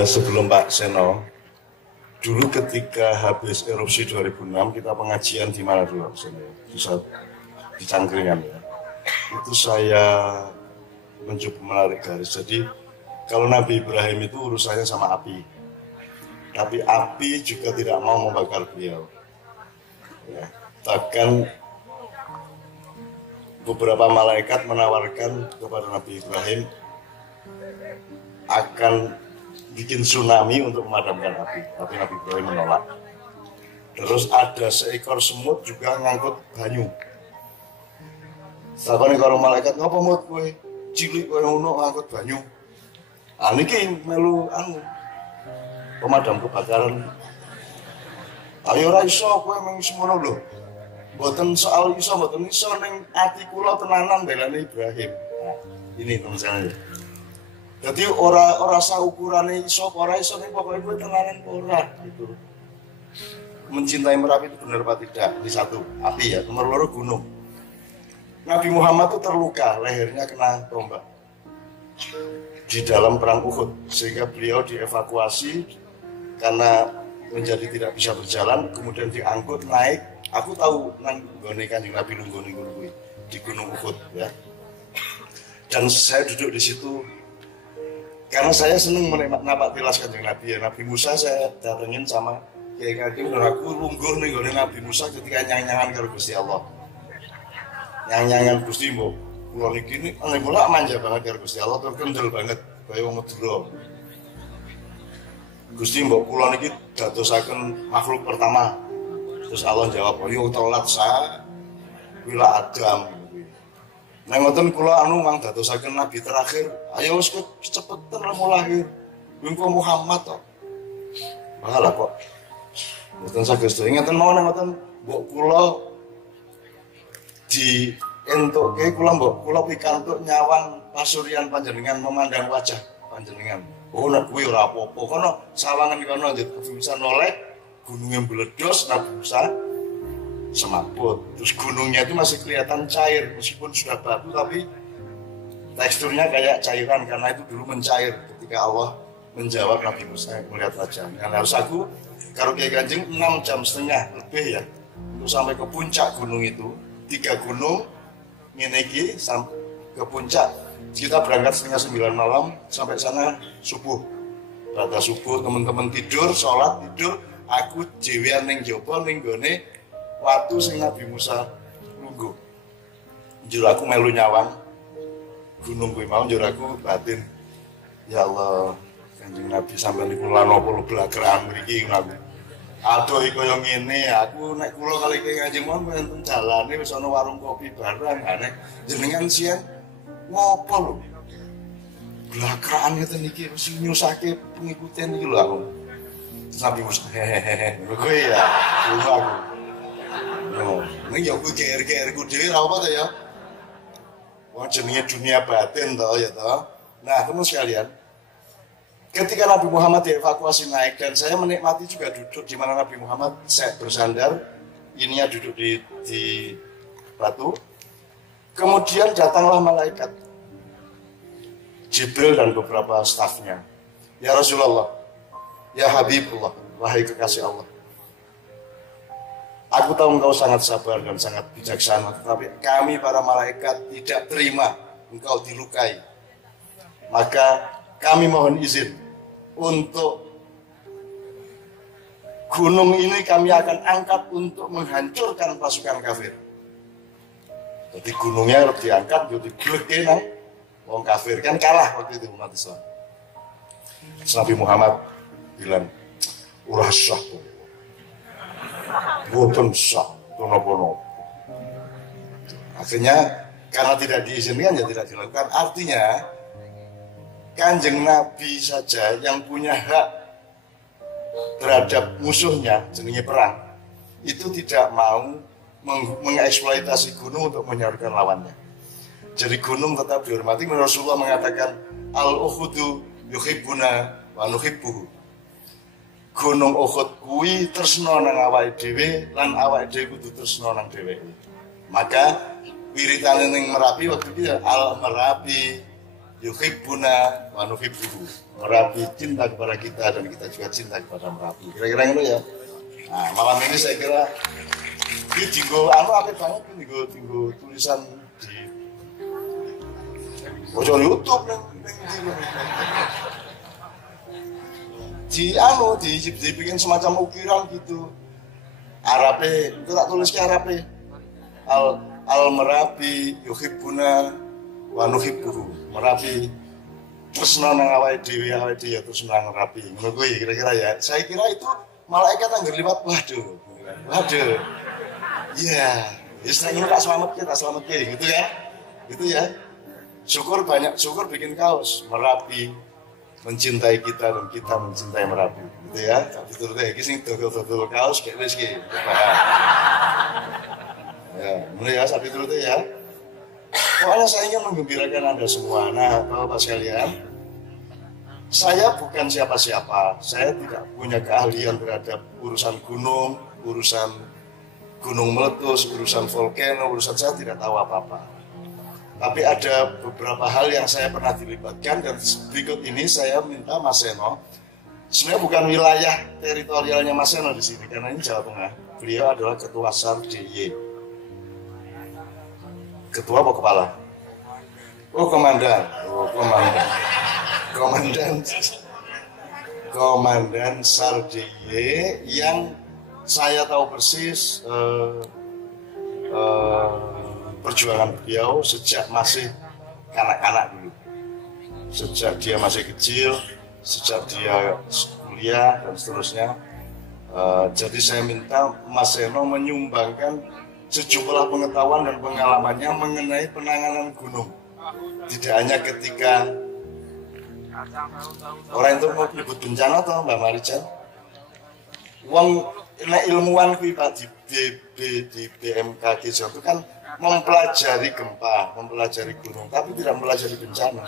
Sebelum Pak Seno, dulu ketika habis erupsi 2006 kita pengajian di mana dulu Pak Seno? Di Cangkringan ya. Itu saya mencoba menarik garis. Jadi kalau Nabi Ibrahim itu urusannya sama api, tapi api juga tidak mau membakar beliau. Ya, bahkan beberapa malaikat menawarkan kepada Nabi Ibrahim akan bikin tsunami untuk memadamkan api, tapi Nabi Ibrahim menolak. Terus ada seekor semut juga ngangkut banyu. Sakone karo malaikat, "Ngapa mut kowe? Cilik kowe ngono ngangkut banyu." Ah niki melu pemadam kebakaran. Ayo ora iso kowe mung semono lho. Mboten soal iso mboten iso ning ati kula tenanan belane Ibrahim. Nah, ini teman-teman. Jadi ora saukurane iso ora iso ning pokoke kowe tenanan ora gitu. Mencintai Merapi itu benar apa tidak? Ini satu, api ya. Nomor loro gunung. Nabi Muhammad itu terluka, lehernya kena tombak di dalam perang Uhud, sehingga beliau dievakuasi karena menjadi tidak bisa berjalan, kemudian diangkut naik. Aku tahu nang gone Kanjeng Nabi lunggone kuwi di Gunung Uhud ya. Dan saya duduk di situ karena saya senang menapak tilas Kanjeng Nabi ya. Nabi Musa saya datengin sama Kiai Kanjeng dan aku lungguh ning gone Nabi Musa ketika nyang-nyangan karo Gusti Allah. Nyang-nyangan Gusti mbok kula niki nek mula manja banget karo Gusti Allah, tur kendel banget kaya wong Madura. Gusti mbok kula niki dadosaken makhluk pertama. Terus Allah jawab, "Ayo telat sa wila Adam." Nah ngoten kula mang dadosaken nabi terakhir. Ayo wis cepetan lemu lahir. Wingko Muhammad to. Malah kok. Mboten saged ingeten mawon ngoten mbok kula di entuke kula pikantuk nyawang pasuryan panjenengan memandang wajah panjenengan. Oh nek kuwi ora apa-apa kono sawangan kono bisa noleh gunungnya meledos Nabi Musa semaput. Terus gunungnya itu masih kelihatan cair meskipun sudah batu tapi teksturnya kayak cairan karena itu dulu mencair ketika Allah menjawab Nabi Musa melihat wajahnya. Nah, harus aku karo Kiai Kanjeng 6,5 jam lebih ya untuk sampai ke puncak gunung itu. 3 gunung ngene iki sampai ke puncak. Kita berangkat setengah 9 malam sampai sana subuh. Pada subuh teman-teman tidur, sholat tidur, aku dhewean ning jaba ning gone watu sing Nabi Musa lungguh. Njur aku melu nyawang gunung kuwi mau, njur aku batin. Ya Allah, Kanjeng Nabi sampeyan niku lan apa lho blagran mriki ngono. Aduh kaya ngene, aku nek kula kali Kanjeng mon wonten dalane wis ana warung kopi bareng, aneh jenengan sian ngopo lho. Blagran ngeten iki wis nyusake pengikuten iki lho aku. Nabi Musa hehehe kowe ya dulu aku ning ya kuwi GR ku dhewe ra apa to ya wong jenenge dunia batin to ya to. Nah teman sekalian ketika Nabi Muhammad dievakuasi naik dan saya menikmati juga duduk di mana Nabi Muhammad saya bersandar ininya duduk di batu, kemudian datanglah malaikat Jibril dan beberapa stafnya. Ya Rasulullah, ya Habibullah, wahai kekasih Allah. Aku tahu engkau sangat sabar dan sangat bijaksana, tetapi kami para malaikat tidak terima engkau dilukai. Maka kami mohon izin untuk gunung ini kami akan angkat untuk menghancurkan pasukan kafir. Jadi gunungnya harus diangkat, jadi digelek wong kafir kan kalah waktu itu umat Islam. Nabi Muhammad bilang urah sah boten sah nopo. Akhirnya karena tidak diizinkan ya tidak dilakukan. Artinya Kanjeng Nabi saja yang punya hak terhadap musuhnya jenenge perang itu tidak mau mengeksploitasi gunung untuk menyadarkan lawannya. Jadi gunung tetap dihormati. Rasulullah mengatakan al-Uhudu yuhibbuna wa nuhibbuhu. Gunung Uhud kuwi tresna nang awake dhewe lan awake dhewe kudu tresna nang dheweke. Maka wiritane ning Merapi waktu itu al Merapi yuhibbuna wa nuhibbuhu. Merapi cinta kepada kita dan kita juga cinta kepada Merapi. Kira-kira itu ya. Nah, malam ini saya kira ini dinggo akeh banget dinggo tulisan di YouTube dibikin semacam ukiran gitu. Arabe, itu tak tulis ke Arabe. Al Merapi yuhibbuna wa nuhibbuhu. Merapi tresna nang awake dhewe ya tresna nang Merapi. Ngono kuwi kira-kira ya. Saya kira itu malaikat anggar liwat waduh. Iya, wis nek ngono tak selametke gitu ya. Gitu ya. Syukur bikin kaos Merapi mencintai kita dan kita mencintai Merapi gitu ya. Tapi terus iki sing dodol kaos kayak wis iki. Ya, mulai ya sapi terus ya. Pokoknya saya ingin menggembirakan Anda semua. Nah, Bapak sekalian, saya bukan siapa-siapa. Saya tidak punya keahlian terhadap urusan gunung meletus, urusan volcano, saya tidak tahu apa-apa. Tapi ada beberapa hal yang saya pernah dilibatkan dan berikut ini saya minta Mas Seno. Sebenarnya bukan wilayah teritorialnya Mas Seno di sini karena ini Jawa Tengah. Beliau adalah ketua SAR DIY. Ketua apa kepala? Oh komandan. Komandan SAR DIY yang saya tahu persis perjuangan beliau sejak masih kanak-kanak dulu, sejak dia masih kecil, sejak dia kuliah dan seterusnya. Jadi saya minta Mas Seno menyumbangkan sejumlah pengetahuan dan pengalamannya mengenai penanganan gunung. Tidak hanya ketika orang itu mau nyebut bencana atau Mbak Marijan, ilmuwan kuwi Pak di BMKG itu kan mempelajari gempa, mempelajari gunung, tapi tidak mempelajari bencana.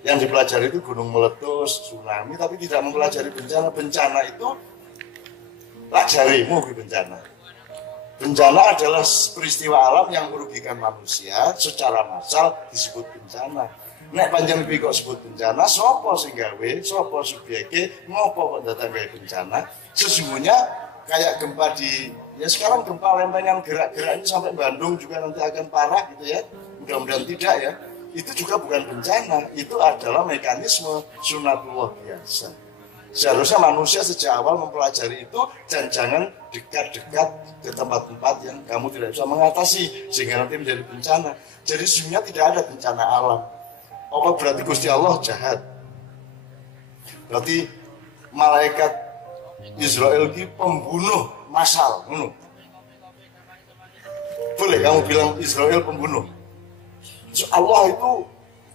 Yang dipelajari itu gunung meletus, tsunami, tapi tidak mempelajari bencana. Bencana itu lak jarimu bencana. Bencana adalah peristiwa alam yang merugikan manusia secara massal disebut bencana. Nek panjang kuwi kok sebut bencana, sapa sing gawe, sapa subyeke, ngopo kok datang gawe bencana? Sesungguhnya kayak gempa ya sekarang gempa lempengan gerak-gerak ini sampai Bandung juga nanti akan parah gitu ya. Mudah-mudahan tidak ya. Itu juga bukan bencana, itu adalah mekanisme sunatullah biasa. Seharusnya manusia sejak awal mempelajari itu dan jangan dekat-dekat ke tempat-tempat yang kamu tidak bisa mengatasi sehingga nanti menjadi bencana. Jadi sebenarnya tidak ada bencana alam. Apa berarti Gusti Allah jahat? Berarti malaikat Israel ini pembunuh massal. Boleh kamu bilang Israel pembunuh? Allah itu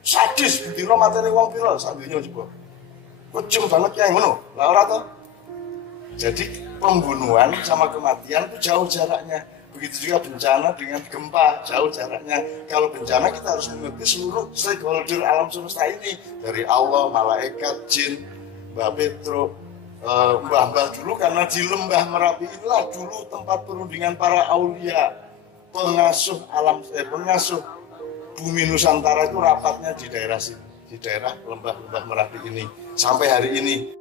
sadis, dino materi wong pira sandunya coba. Kecil banget ya ngono. Lah ora to. Jadi pembunuhan sama kematian itu jauh jaraknya. Begitu juga bencana dengan gempa, jauh jaraknya. Kalau bencana kita harus mengerti seluruh stakeholder alam semesta ini. Dari Allah, malaikat, jin, Mbak Petro, mbah-mbah dulu, karena di lembah Merapi inilah dulu tempat perundingan para aulia, pengasuh alam, pengasuh bumi Nusantara itu rapatnya di daerah sini, di daerah lembah-lembah Merapi ini sampai hari ini.